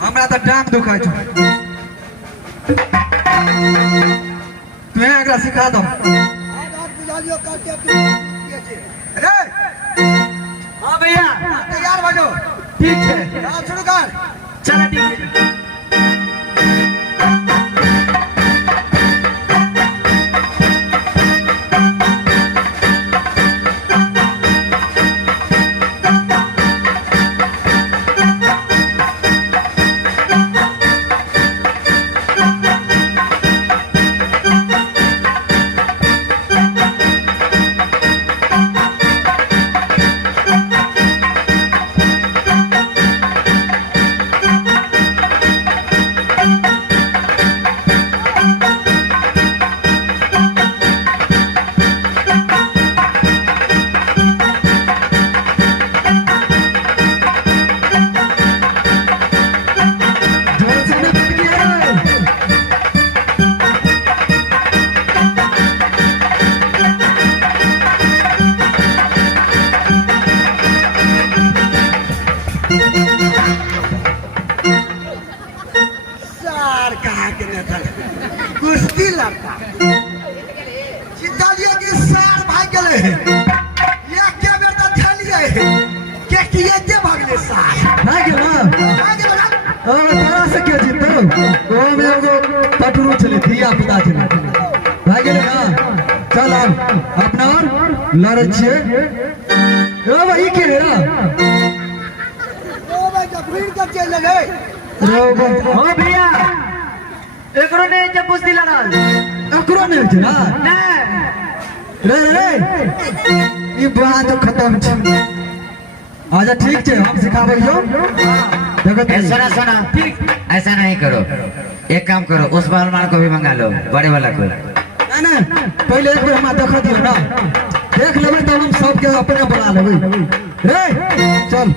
हमरा तो डांग दुखाय छो तू एकरा सिखा दो अरे हां भैया तैयार हो जाओ ठीक है काम शुरू कर चल ठीक है कुश्ती लड़ता सीतालिया के सार भाग गले ये क्या बेटा थलिए के किए जे भागले सार भाग गेला तारा से के जीतो ओ में एगो पटरू चले दिया पिता चले भाग गेले ना चल अब अपना और लड़े छे ओ भाई के रे ओ भाई जब भीड़ के चल ले ओ भैया एकरो ने जब कुश्ती लड़ल एकरो ने छै ना रे रे ई बात तो खत्म छै आजा ठीक छै हम सिखाबै जो देखो सुना सुना ठीक ऐसा नहीं करो एक काम करो उस बालमान को भी मंगा लो बड़े वाला को ना पहले एक बार हम देख दियो ना देख लेबै तब हम सब के अपने बना लेबै रे चल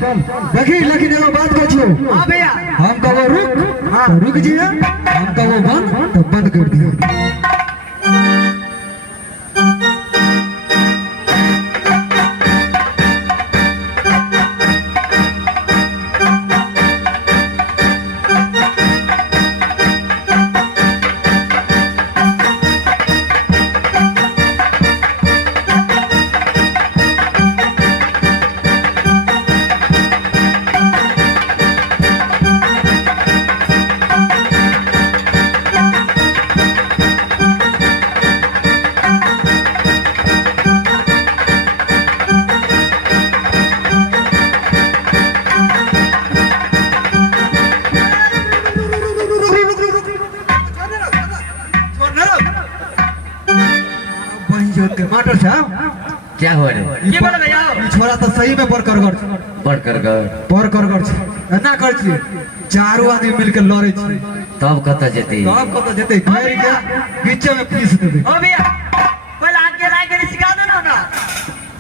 देखी लेकिन एगो बात कहै छियो हां भैया हम कहबो रुक हां रुक जिए हम कहबो बंद तो बंद कर दियो टमाटर साहब क्या हो रे ये बोला भैया ई छोरा तो सही में पर कर ना कर छी चारों आदमी मिल के लड़े छी तब कत जेते घर के बीच में पीस देबे ओ भैया पहले आगे लाई के सिखा दो ना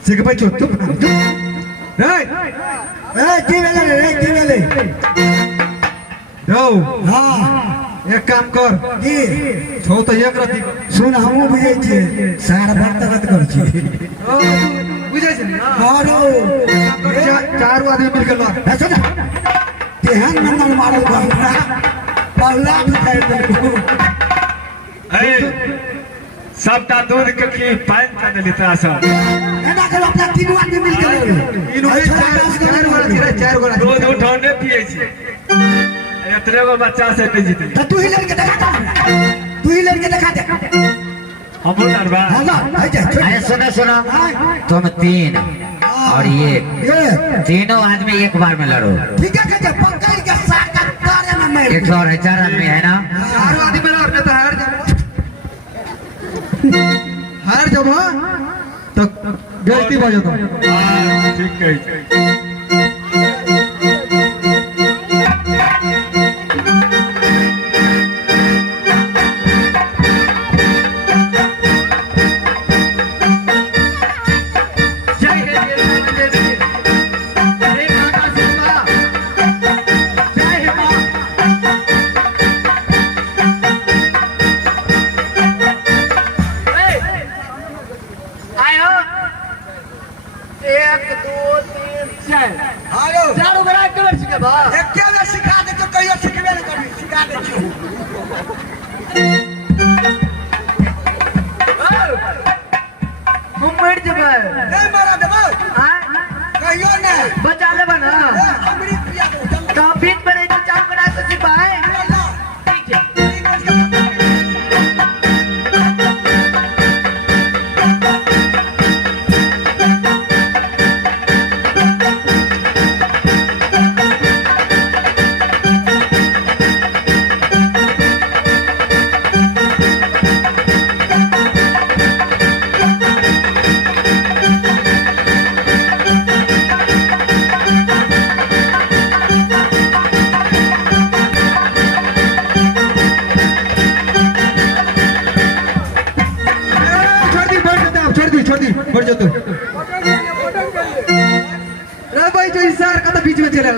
सिखबै चुप रे की भेले दो हां एक काम कर की छौ तो एक रति सुन हमहु बुझै छी सार भक्तगत कर छी बुझै छी मारो चार आदमी मिल के लड़ सुन केहन नंदन मारल गया पहला उठाइ देलको ए सबटा दूध के की पानी का लित्रा सब एना के अपना तीनों आदमी मिल के लड़ चार गो दूध उठाने पिए छी इतने को बच्चा से नहीं जीते तो तू ही लड़के दिखा दे हम लड़वा अरे सुनो तुम तीन और ये तीनों आदमी एक बार में लड़ो ठीक है पकड़ के साथ तारे में मार 104 आदमी है ना चारों आदमी लड़ने तो हार जब तो गलती हो जाता ठीक है जय नहीं मारा देबो कहियो ने बचा ले बना अमृत पिया दो तो बीच में तो चाव करा से सिपाही ठीक है बढ़ जातो रे भाई जो इशार का तो बीच में चले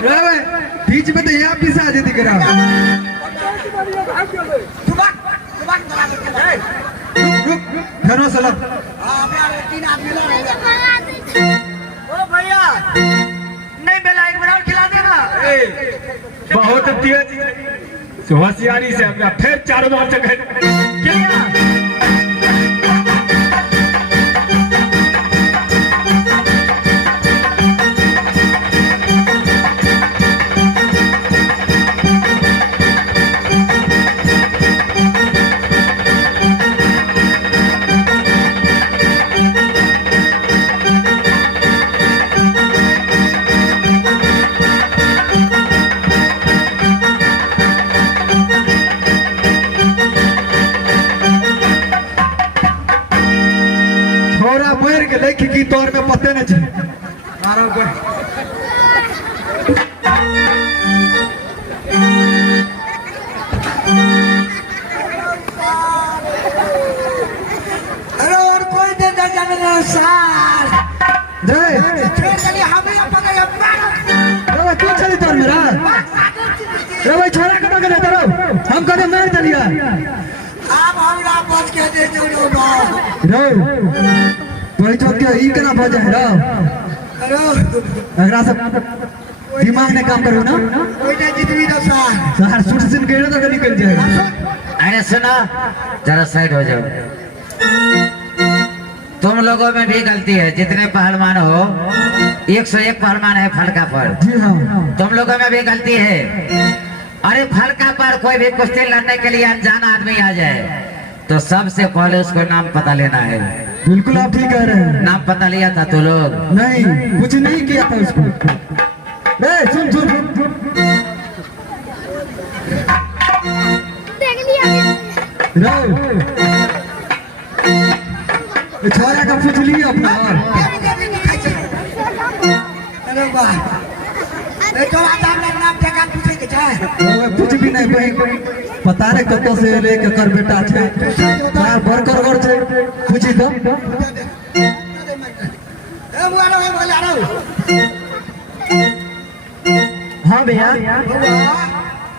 रे भाई बीच में तो यहाँ पीछे आ जाती करा रुक धनो सलाम ओ भैया नहीं बेला एक बार खिला देना बहुत तेज होशियारी से अपना फिर चारों बार जगह लेखी की तौर में पते न जी आराम कर अरे और कोई दे दे जाने सार दे फिर चली हमें पता है बाबा तू चली तौर मेरा रे भाई छोरा का मगर है तेरा हम कदे मार चलिया आप हमरा बच के दे दो रो कोई तो क्या ई केना भजे है रो अगरा सब दिमाग ने काम करो ना कोई ने जितनी तो सार सुट सिन के तो निकल जाएगा अरे सुनो जरा साइड हो जाओ तुम लोगों में भी गलती है जितने पहलवान हो 101 पहलवान है फलका पर जी हाँ तुम लोगों में भी गलती है अरे फलका पर कोई भी कुश्ती लड़ने के लिए अनजान आदमी आ जाए तो सबसे पहले उसको नाम पता लेना है बिल्कुल आप ठीक कह रहे हैं नाम पता लिया था तू लोग नहीं कुछ नहीं किया था उसको सुन सुन छोरा का पूछ लिया अपना कुछ भी नहीं भाई पता नहीं कतो से लेके कर बेटा छे तार भर कर छे कुछ ही तो हाँ भैया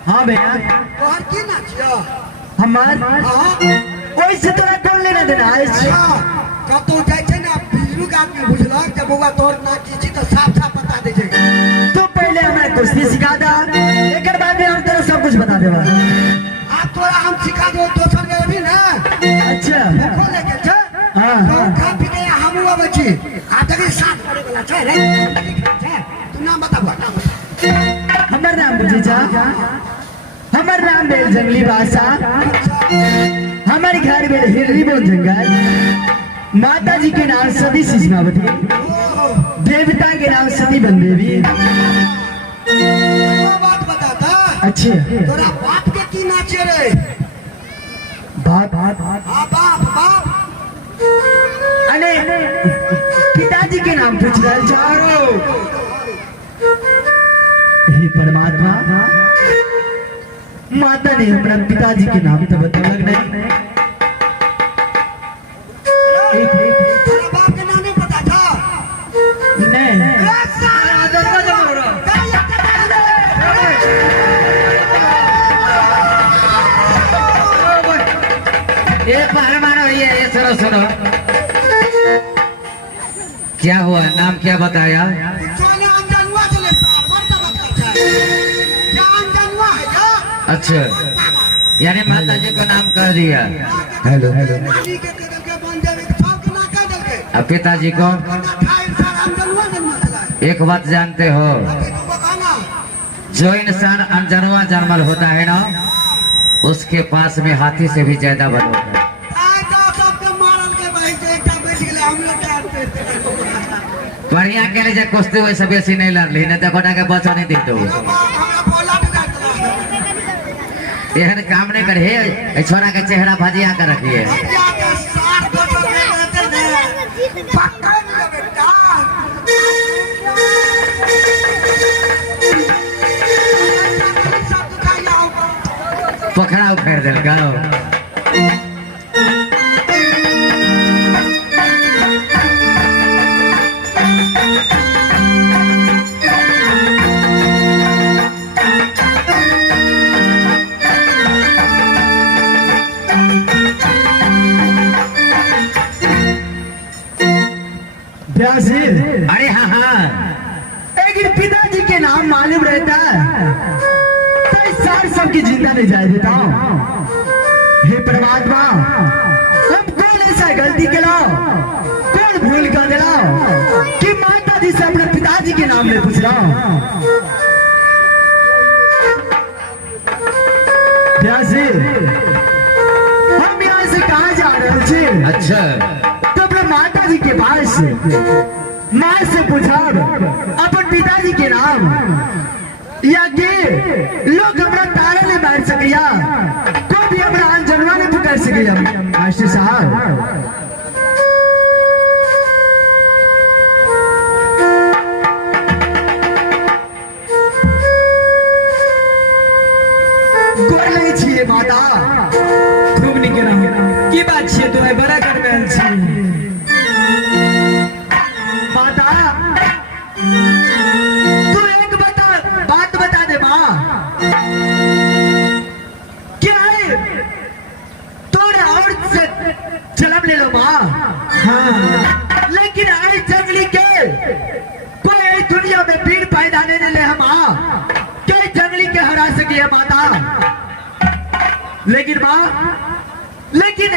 हाँ भैया हमार कोई से तोरा कौन लेना देना है कतो जाय छे ना बिजलू का आदमी बुझलक जब बउवा तोर ना किछि तो साफ साफ बता दे छे तो पहले हमरा कुश्ती सिखा दा एकर बाद में हम तेरा सब कुछ बता देबा आ तोरा हम सिखा दो दोसर के भी ना अच्छा को लेके छ हां तो काफी के हम आबै छी आ तरी साथ करे वाला छ रे तू नाम बता हमर नाम बुझी जा हमर नाम बेल जंगली भाषा हमारे घर में हिरनी बोल जंगल माता जी के नाम सती सिस्मावती देवता के नाम सती बनदेवी बात बताता अच्छा तोरा बाप के की नाचे रे बाप बाप बाप अने पिताजी के नाम पूछ रहे चारो हे परमात्मा माता ने अपना पिताजी के नाम तो बता लग नहीं बाप के नाम नहीं पता था नहीं ये पहलवान और ये सुनो सुनो क्या हुआ नाम क्या बताया अच्छा यानी माता जी को नाम कर दिया। हेलो हेलो नानी के कदम के बन जावे के सब के ना कर देलके अब पिताजी को बंदा खाए सारा अंदरवा जन्म चला है एक बात जानते हो, तो बखाना जो इंसान अनजनवा जन्मल होता है ना, उसके पास में हाथी से भी ज्यादा बल होता है। आए तो सबके मारल के भाई जे एकटा बैठ गेले हम लोग डाल पे बढ़िया के लिए कुश्ती वैसे बेसी नहीं लड़ली, नहीं तो कोटा के बचा नहीं दी तो हमरा बोला भी जाता एहन काम नहीं करे। ए छोरा के चेहरा भजिया कर रखिए। जाके 60 200 में रहते थे पक्का नहीं है बेटा सब खाया होगा पोखरा उखेड़ दिल का। व्यासी अरे हाँ हाँ, लेकिन पिताजी के नाम मालूम रहता है तो इस सार सबकी जिंदा नहीं जाए देता हूँ। हे परमात्मा, हम कौन ऐसा गलती के लो, कौन भूल कर दिला कि माता जी से अपने पिताजी के नाम ले पूछ रहा हूँ। व्यासी, हम यहाँ से कहाँ जा रहे थे? अच्छा तो अपने माता जी के पास माँ से पूछा अपन पिताजी के नाम, या के लोग हमरा तारा ने बैठ सकिया, कोई भी हमरा अनजनवा ने पुकार सकिया। मास्टर साहब कोई नहीं छिए माता, खूब निकला की बात छिए तुम्हें बड़ा कर में छी माता, तू एक बात बता दे माँ, क्या है तोड़ और से जन्म ले लो माँ। हाँ लेकिन आज जंगली के कोई दुनिया में भीड़ पैदा नहीं ले हम के जंगली के हरा सकी है माता। लेकिन माँ, लेकिन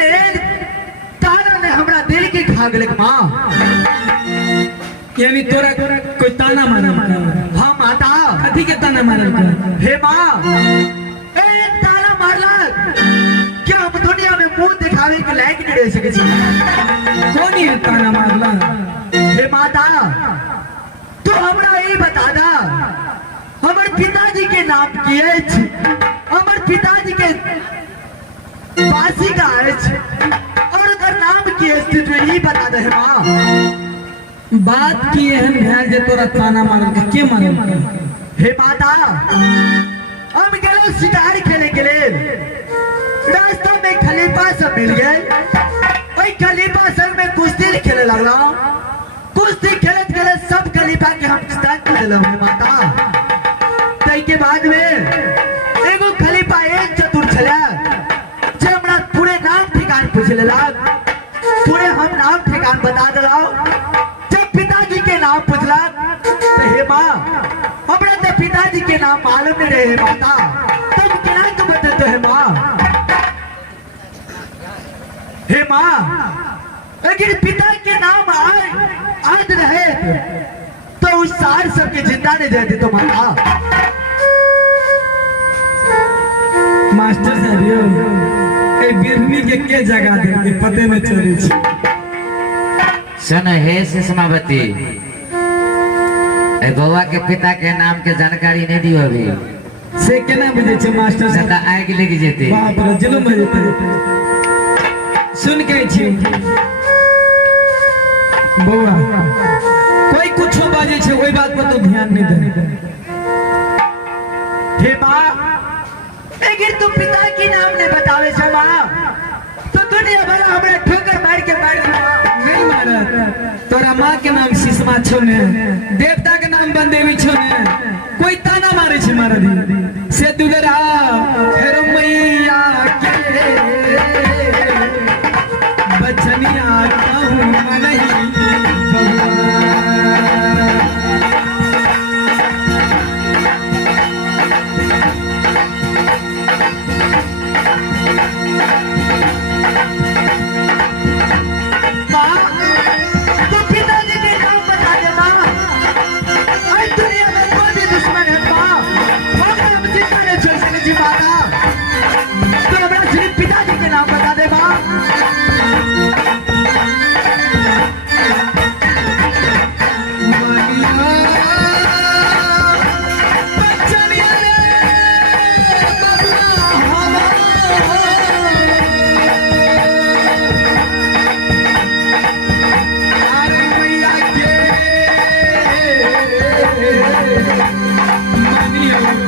ताना ने हमरा दिल के खा गए माँ। यानी तोरा कोई ताना मारल का? हाँ माता। कथी के ताना मारल का? हे माँ, ए ताना मारला क्या हम दुनिया में मुंह दिखावे के लायक नहीं रह सके छी? कौन ये ताना मारला? हे माता, तू हमरा ये बता दा, हमर पिताजी के नाम की है, हमर पिताजी के बासी का है, और अगर नाम की है तो ये बता दे माँ। बात की एहन ध्यान जे तोरा ताना मारल का? के मारल का? हे माता, हम गए शिकार खेले के लिए, रास्ता में खलीफा सब मिल गए, वही खलीफा सब में कुश्ती खेले लगला, कुश्ती खेलत खेलत सब खलीफा के हम स्टार्ट कर दिला माता। तई के बाद में एगो खलीफा एक चतुर छला, जे हमरा पूरे नाम ठिकान पूछ लेला, पूरे हम नाम ठिकान बता दिला। जब पिताजी के नाम पूछला तो हे माँ, हमरा तो पिताजी के नाम मालूम नहीं रहे माता, तब केना तो बता है माँ। हे माँ, लेकिन पिता के नाम आज रहे तो उस सार सबके जिंदा नहीं रहते तो माता। मास्टर साहब यो ए बिरहनी के जगह दे के पते में चले छी। सुन हे सुषमावती, ए बउआ के पिता के नाम के जानकारी नहीं दियो अभी से केना बुझे छै मास्टर साहब? ज्यादा आग लग जेते। बाप रे जुलुम भए जेतै। सुन के छी बउआ, कोई कुछो बाजे छै ओई बात पर तो ध्यान नहीं दे। हे माँ, लेकिन तू पिता की नाम नहीं बतावे छे माँ, तो दुनिया भरा हमरा ठोकर मार के मार नहीं मारत। तोरा माँ के नाम सुषमा छो ने, देवता के नाम बंदेवी छो ने, कोई ताना मारे छै मारा दी से दुलरा हेरो मैया के बचनिया कहूँ नहीं बउआ।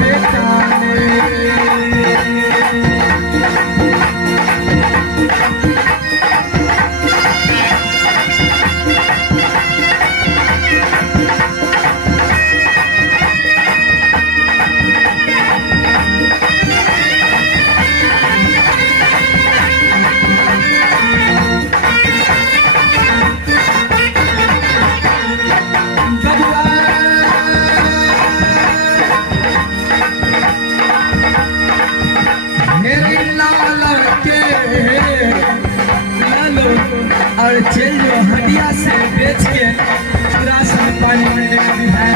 बेटा और चल जो हटिया से बेच के राशन पानी में है।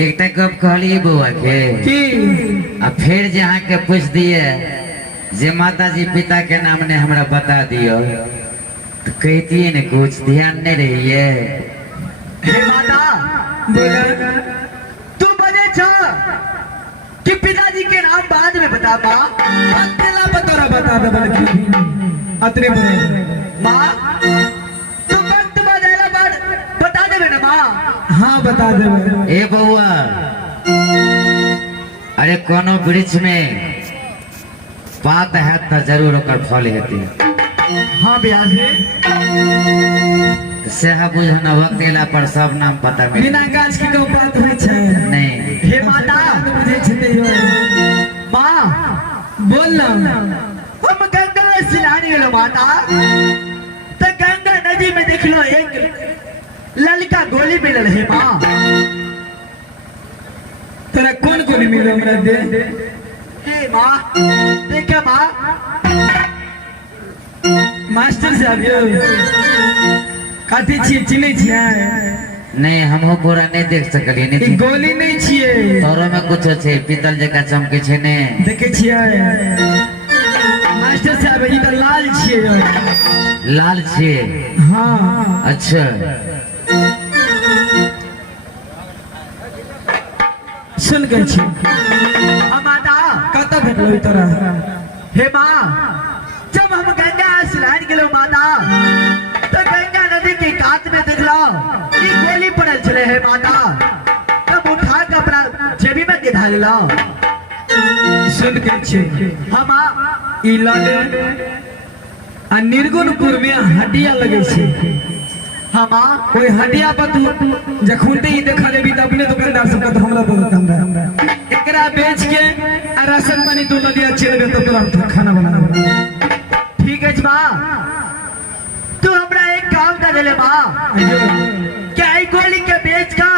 एक गप कहलिए बउआ के की आ फिर जहाँ के पूछ दिए जे माता जी पिता के नाम ने हमरा बता दियो तो कहती ने कुछ ध्यान नहीं रहिए। हे माता बोला तू बने छ कि पिताजी के नाम बाद में बता पा अकेला बता दे बल्कि अतरे बोले माँ तू वक्त बदला बाद बता देवे ना माँ। हाँ बता दे ए बउआ अरे कोनो वृक्ष में पात है तो जरूर ओकर फल हेती। हाँ ब्याज से बुझन वक्त एला पर सब नाम पता मिल बिना गाछ के कोई बात होइ छै नहीं। हे माता बुझे छै माँ बोल ना हम गंगा स्नान गेलो माता तो गंगा नदी में देख लो एक ललका गोली मिलल है माँ। तोरा कौन गोली मिलो हमरा दे हे माँ देखे माँ मास्टर साहब यो कथी छियै चिन्है छियै नहीं हमहू पूरा नहीं देख सकलिए ई नहीं गोली नहीं छियै तोरो में कुछ छे पीतल जका चमके छे ने देखे छियै मास्टर साहब ई त लाल छियै यो लाल छे। हाँ अच्छा सुन गई छी हाँ माता कत भेटलो तोरा हे माँ जब हम गंगा स्नान गेलो माता तो गंगा नदी के कात में देखलो कि गोली पड़ल चले है माता तब उठा के अपना जेबी में गिरा लेलो। सुन गई छी हाँ माँ ई लगे आ निर्गुणपुर में हटिया लगे छै। हाँ माँ कोई हटिया पर तू जखुनते ही देखा लेबी त अपने दुकानदार सब का हमरा बोलत हमरा एकरा बेच के आ राशन पानी तू नदिया चलबे त तोरा खाना बना ठीक है माँ तू हमरा एक काम कर देले माँ क्या ई गोली के बेच का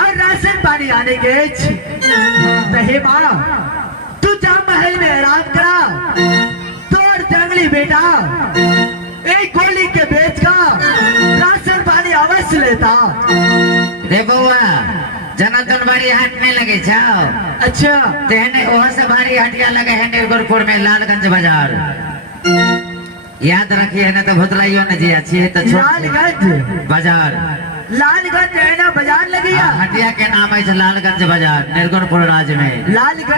और राशन पानी आने के तो हे माँ तू जा महल में आराम करा तोर जंगली बेटा एक गोली के बेच का राशन पानी अवश्य लेता। रे बउआ जना तन बाड़ी हाट में लगे छाओ अच्छा तेने वहां से भारी हटिया लगे है निर्गुणपुर में लालगंज बाजार। याद रखिए ना तो भुतलाइयो न जी अच्छी है तो लालगंज बाजार लालगंज है ना बाजार लगी है। हटिया के नाम है लालगंज बाजार निर्गुणपुर राज्य में लालगंज